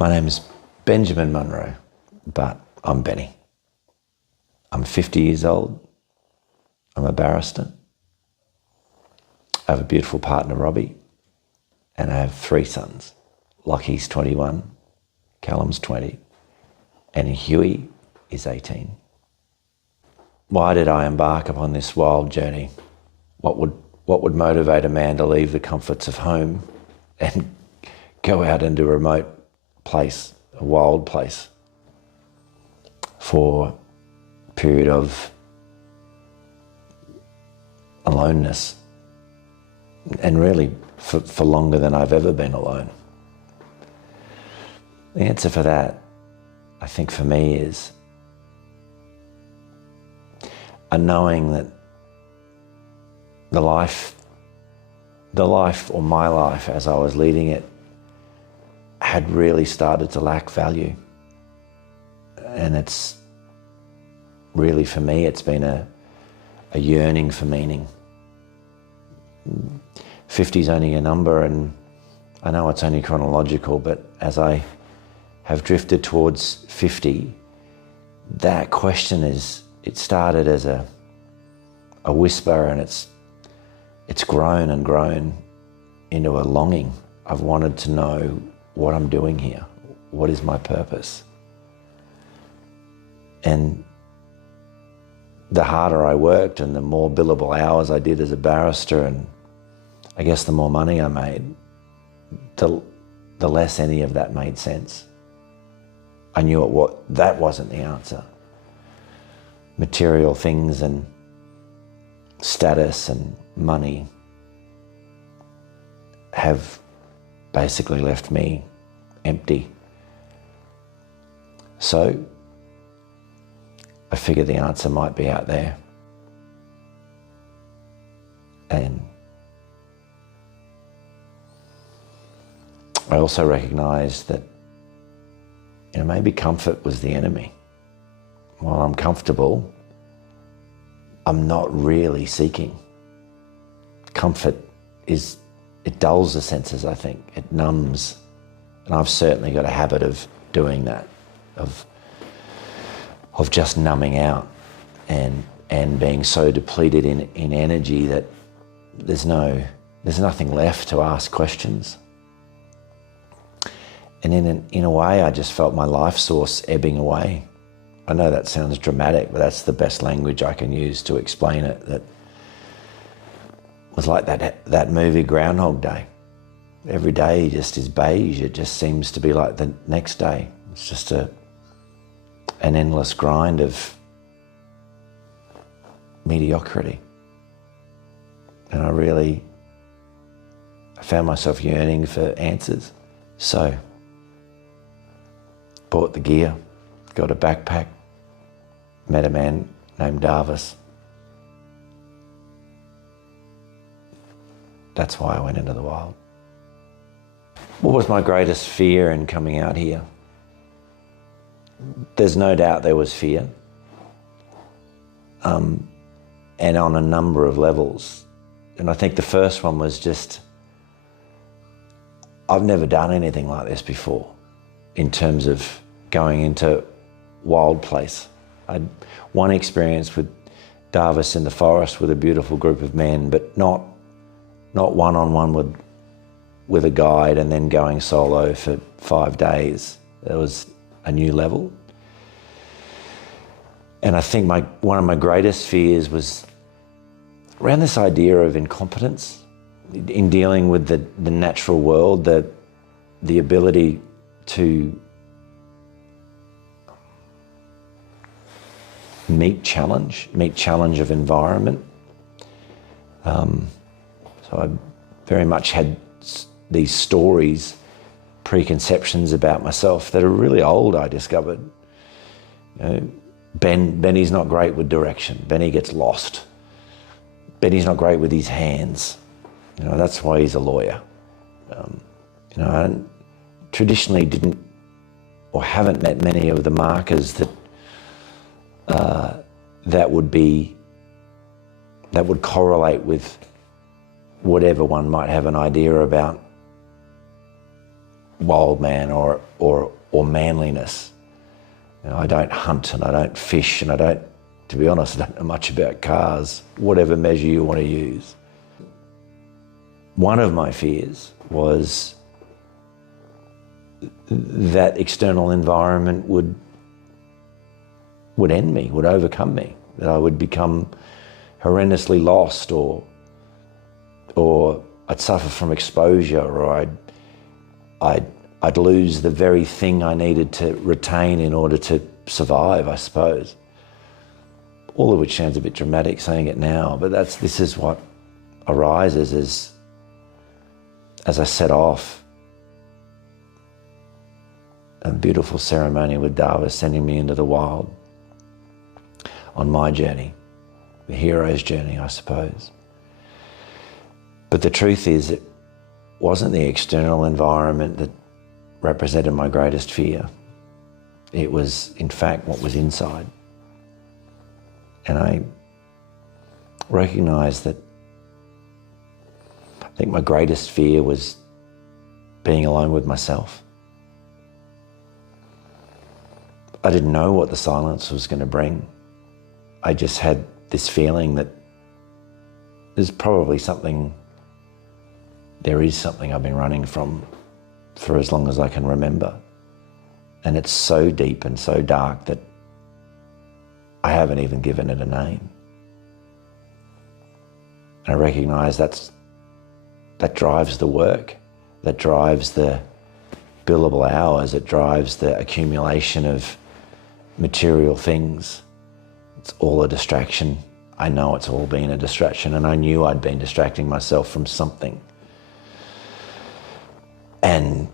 My name is Benjamin Munro, but I'm Benny. I'm 50 years old. I'm a barrister. I have a beautiful partner, Robbie, and I have 3 sons. Lockie's 21, Callum's 20, and Huey is 18. Why did I embark upon this wild journey? What would motivate a man to leave the comforts of home and go out into a remote place, a wild place, for a period of aloneness, and really for longer than I've ever been alone? The answer for that, I think for me, is a knowing that the life or my life as I was leading it had really started to lack value. And it's really, for me, it's been a yearning for meaning. 50's only a number, and I know it's only chronological, but as I have drifted towards 50, that question it started as a whisper, and it's grown and grown into a longing. I've wanted to know what I'm doing here. What is my purpose? And the harder I worked and the more billable hours I did as a barrister, and I guess the more money I made, the less any of that made sense. I knew that wasn't the answer. Material things and status and money have basically left me empty. So I figured the answer might be out there. And I also recognized that, maybe comfort was the enemy. While I'm comfortable, I'm not really seeking. Comfort it dulls the senses, I think. It numbs. And I've certainly got a habit of doing that, of just numbing out and being so depleted in energy that there's nothing left to ask questions. And in a way, I just felt my life source ebbing away. I know that sounds dramatic, but that's the best language I can use to explain it. That was like that movie Groundhog Day. Every day just is beige. It just seems to be like the next day. It's just an endless grind of mediocrity. And I found myself yearning for answers. So bought the gear, got a backpack, met a man named Darvis. That's why I went into the wild. What was my greatest fear in coming out here? There's no doubt there was fear. And on a number of levels. And I think the first one was just, I've never done anything like this before in terms of going into wild place. I'd one experience with Darvis in the forest with a beautiful group of men, but not one-on-one with a guide and then going solo for 5 days. It was a new level. And I think one of my greatest fears was around this idea of incompetence in dealing with the natural world, the ability to meet challenge of environment. So I very much had these stories, preconceptions about myself that are really old, I discovered. Benny's not great with direction. Benny gets lost. Benny's not great with his hands. That's why he's a lawyer. I traditionally didn't or haven't met many of the markers that would correlate with whatever one might have an idea about wild man or manliness. You know, I don't hunt and I don't fish and I don't, to be honest, I don't know much about cars, whatever measure you want to use. One of my fears was that external environment would end me, would overcome me, that I would become horrendously lost or I'd suffer from exposure, or I'd lose the very thing I needed to retain in order to survive, I suppose. All of which sounds a bit dramatic saying it now, but this is what arises as I set off. A beautiful ceremony with Darvis sending me into the wild on my journey, the hero's journey, I suppose. But the truth is, it wasn't the external environment that represented my greatest fear. It was, in fact, what was inside. And I recognised that I think my greatest fear was being alone with myself. I didn't know what the silence was going to bring. I just had this feeling that there is something I've been running from for as long as I can remember. And it's so deep and so dark that I haven't even given it a name. And I recognise that drives the work, that drives the billable hours, it drives the accumulation of material things. It's all a distraction. I know it's all been a distraction, and I knew I'd been distracting myself from something. And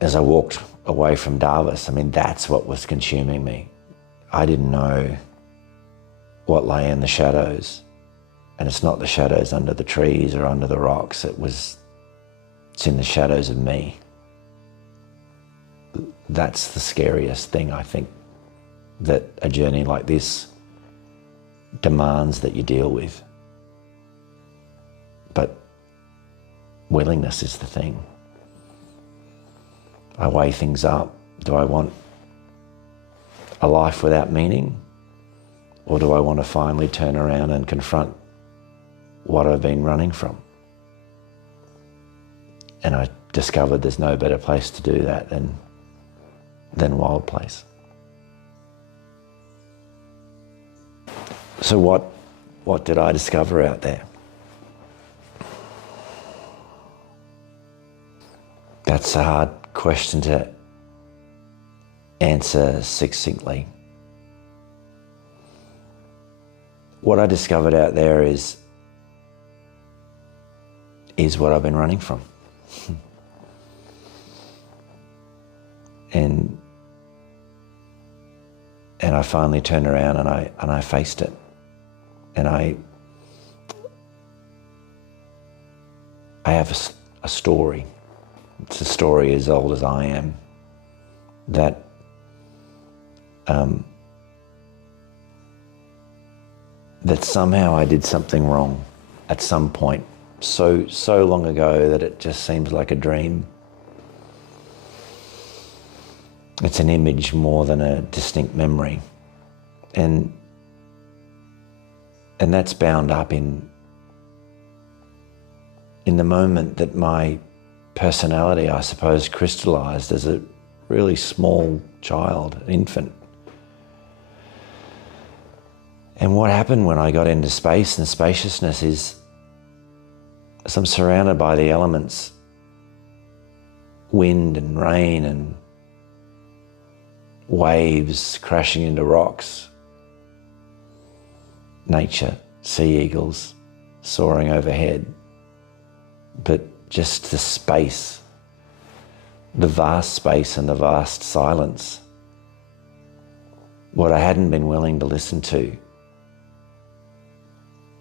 as I walked away from Darvis, I mean, that's what was consuming me. I didn't know what lay in the shadows. And it's not the shadows under the trees or under the rocks. It's in the shadows of me. That's the scariest thing, I think, that a journey like this demands that you deal with. But willingness is the thing. I weigh things up. Do I want a life without meaning? Or do I want to finally turn around and confront what I've been running from? And I discovered there's no better place to do that than Wild Place. So what did I discover out there? That's a hard question to answer succinctly. What I discovered out there is what I've been running from. And I finally turned around and I faced it. And I have a story. It's a story as old as I am, that that somehow I did something wrong at some point, so long ago that it just seems like a dream. It's an image more than a distinct memory. And that's bound up in the moment that my personality, I suppose, crystallized as a really small child, an infant. And what happened when I got into space and spaciousness is, as I'm surrounded by the elements, wind and rain and waves crashing into rocks, nature, sea eagles soaring overhead, but just the space, the vast space and the vast silence. What I hadn't been willing to listen to.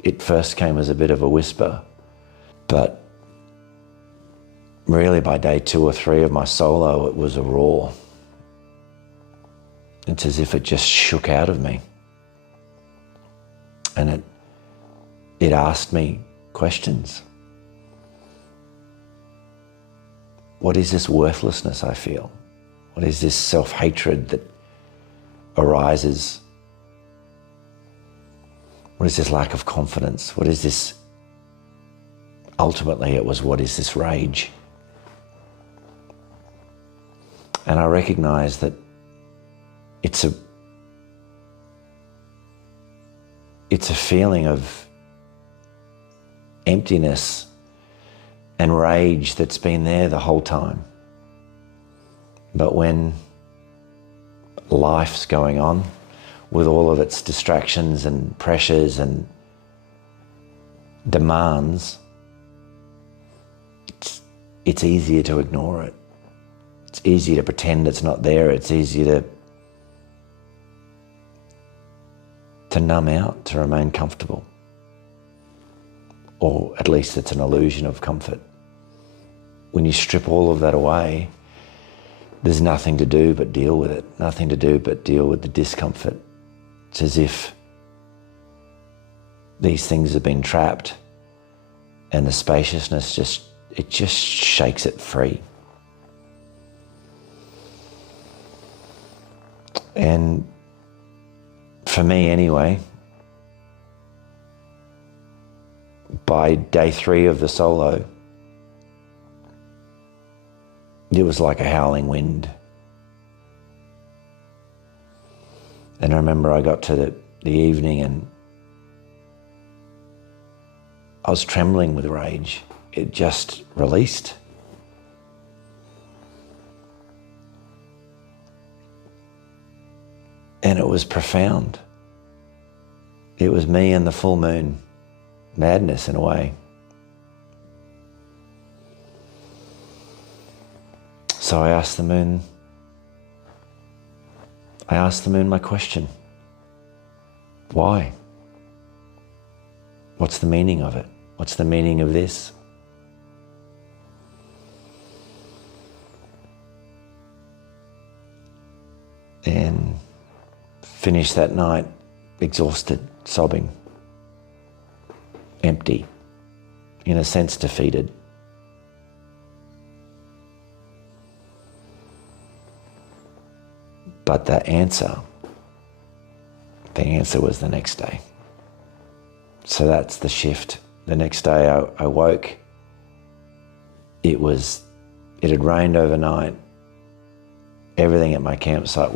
It first came as a bit of a whisper, but really by day 2 or 3 of my solo, it was a roar. It's as if it just shook out of me. And it asked me questions. what is this worthlessness I feel? What is this self-hatred that arises? What is this lack of confidence? What is this? Ultimately, it was, what is this rage? And I recognize that it's a feeling of emptiness and rage that's been there the whole time. But when life's going on with all of its distractions and pressures and demands, it's easier to ignore it. It's easier to pretend it's not there. It's easier to numb out, to remain comfortable. Or at least it's an illusion of comfort. When you strip all of that away, there's nothing to do but deal with it, nothing to do but deal with the discomfort. It's as if these things have been trapped and the spaciousness just shakes it free. And for me anyway, by day 3 of the solo, it was like a howling wind. And I remember I got to the evening and I was trembling with rage. It just released. And it was profound. It was me and the full moon. Madness in a way. So I asked the moon my question. Why? What's the meaning of it? What's the meaning of this? And finished that night exhausted, sobbing, empty, in a sense defeated. But the answer was the next day. So that's the shift. The next day I woke, it had rained overnight. Everything at my campsite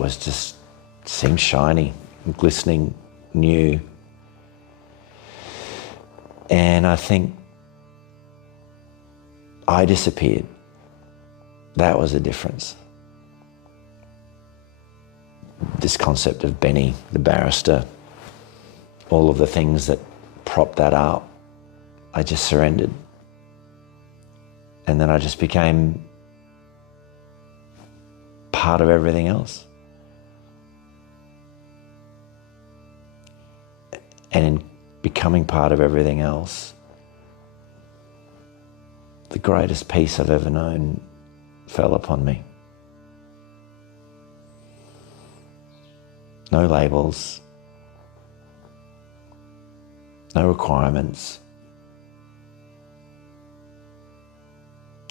seemed shiny, glistening, new. And I think I disappeared. That was the difference. This concept of Benny, the barrister, all of the things that propped that up, I just surrendered. And then I just became part of everything else. And in becoming part of everything else, the greatest peace I've ever known fell upon me. No labels, no requirements,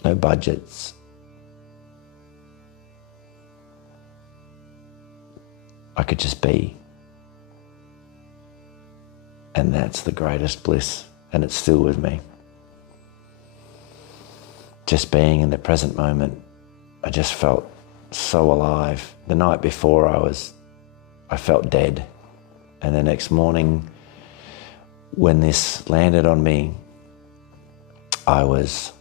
no budgets. I could just be. And that's the greatest bliss, and it's still with me. Just being in the present moment, I just felt so alive. The night before I felt dead. And the next morning, when this landed on me, it was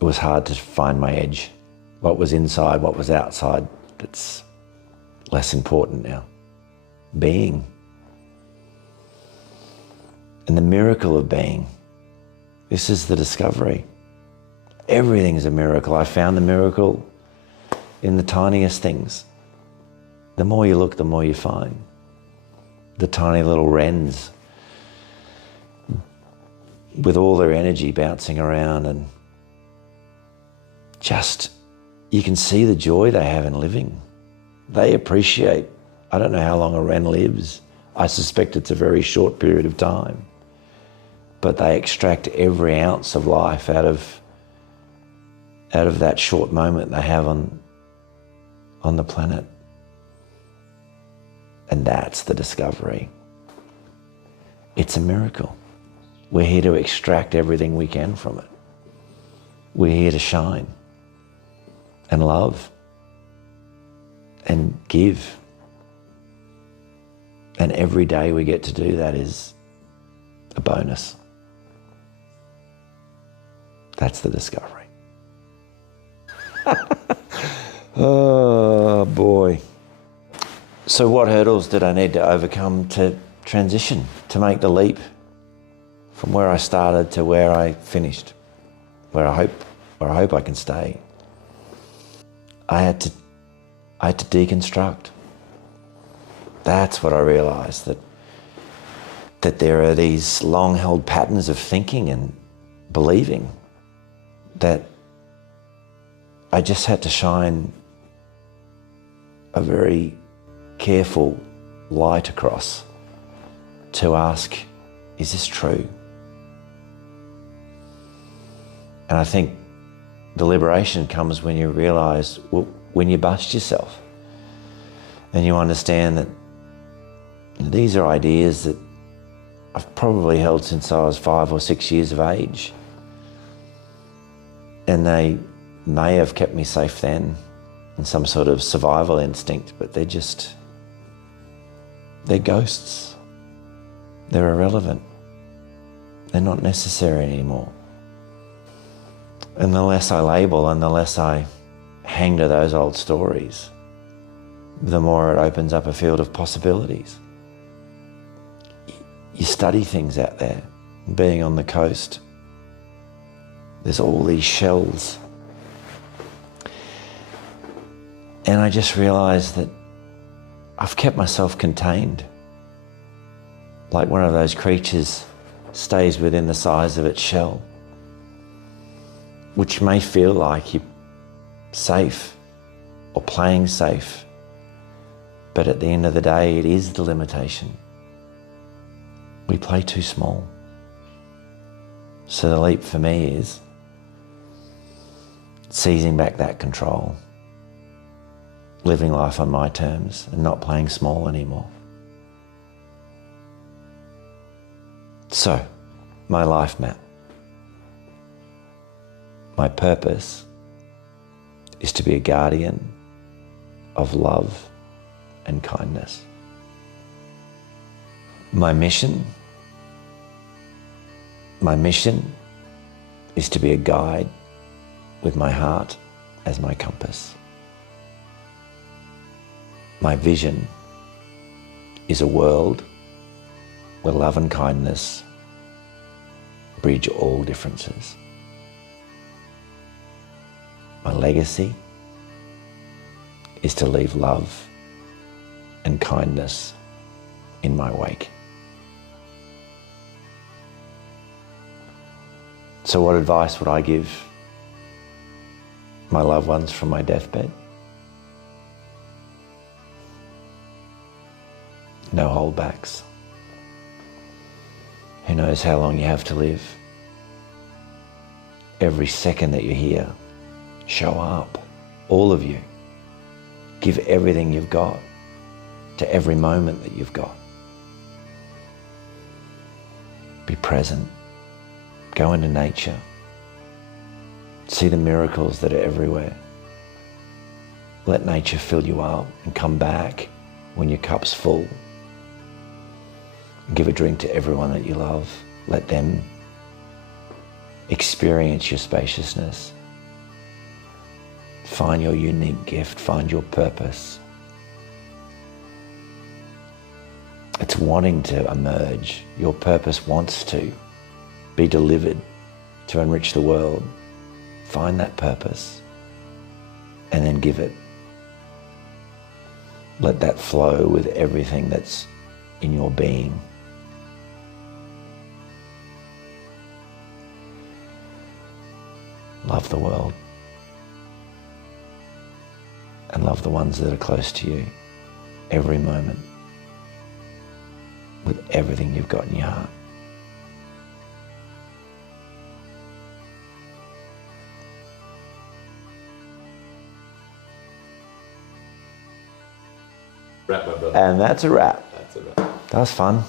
hard to find my edge. What was inside, what was outside, that's less important now. Being. And the miracle of being. This is the discovery. Everything is a miracle. I found the miracle in the tiniest things. The more you look, the more you find. The tiny little wrens with all their energy bouncing around, and just, you can see the joy they have in living. They appreciate, I don't know how long a wren lives. I suspect it's a very short period of time. But they extract every ounce of life out of out of that short moment they have on the planet. And that's the discovery. It's a miracle. We're here to extract everything we can from it. We're here to shine and love and give. And every day we get to do that is a bonus. That's the discovery. Oh boy. So what hurdles did I need to overcome to transition, to make the leap from where I started to where I finished, where I hope I can stay? I had to deconstruct. That's what I realized, that there are these long-held patterns of thinking and believing that I just had to shine a very careful light across to ask, is this true? And I think the liberation comes when you realize, well, when you bust yourself and you understand that these are ideas that I've probably held since I was 5 or 6 years of age. And they may have kept me safe then in some sort of survival instinct, but they're ghosts. They're irrelevant. They're not necessary anymore. And the less I label and the less I hang to those old stories, the more it opens up a field of possibilities. You study things out there. Being on the coast, there's all these shells. And I just realized that I've kept myself contained. Like one of those creatures stays within the size of its shell, which may feel like you're safe or playing safe, but at the end of the day, it is the limitation. We play too small. So the leap for me is seizing back that control, living life on my terms and not playing small anymore. So, my life map. My purpose is to be a guardian of love and kindness. My mission is to be a guide with my heart as my compass. My vision is a world where love and kindness bridge all differences. My legacy is to leave love and kindness in my wake. So what advice would I give my loved ones from my deathbed? No holdbacks. Who knows how long you have to live? Every second that you're here, show up, all of you. Give everything you've got to every moment that you've got. Be present. Go into nature. See the miracles that are everywhere. Let nature fill you up and come back when your cup's full. Give a drink to everyone that you love. Let them experience your spaciousness. Find your unique gift, find your purpose. It's wanting to emerge. Your purpose wants to be delivered to enrich the world. Find that purpose and then give it. Let that flow with everything that's in your being. Love the world and love the ones that are close to you every moment with everything you've got in your heart. Wrap, my brother. And that's a wrap. That's a wrap. That was fun.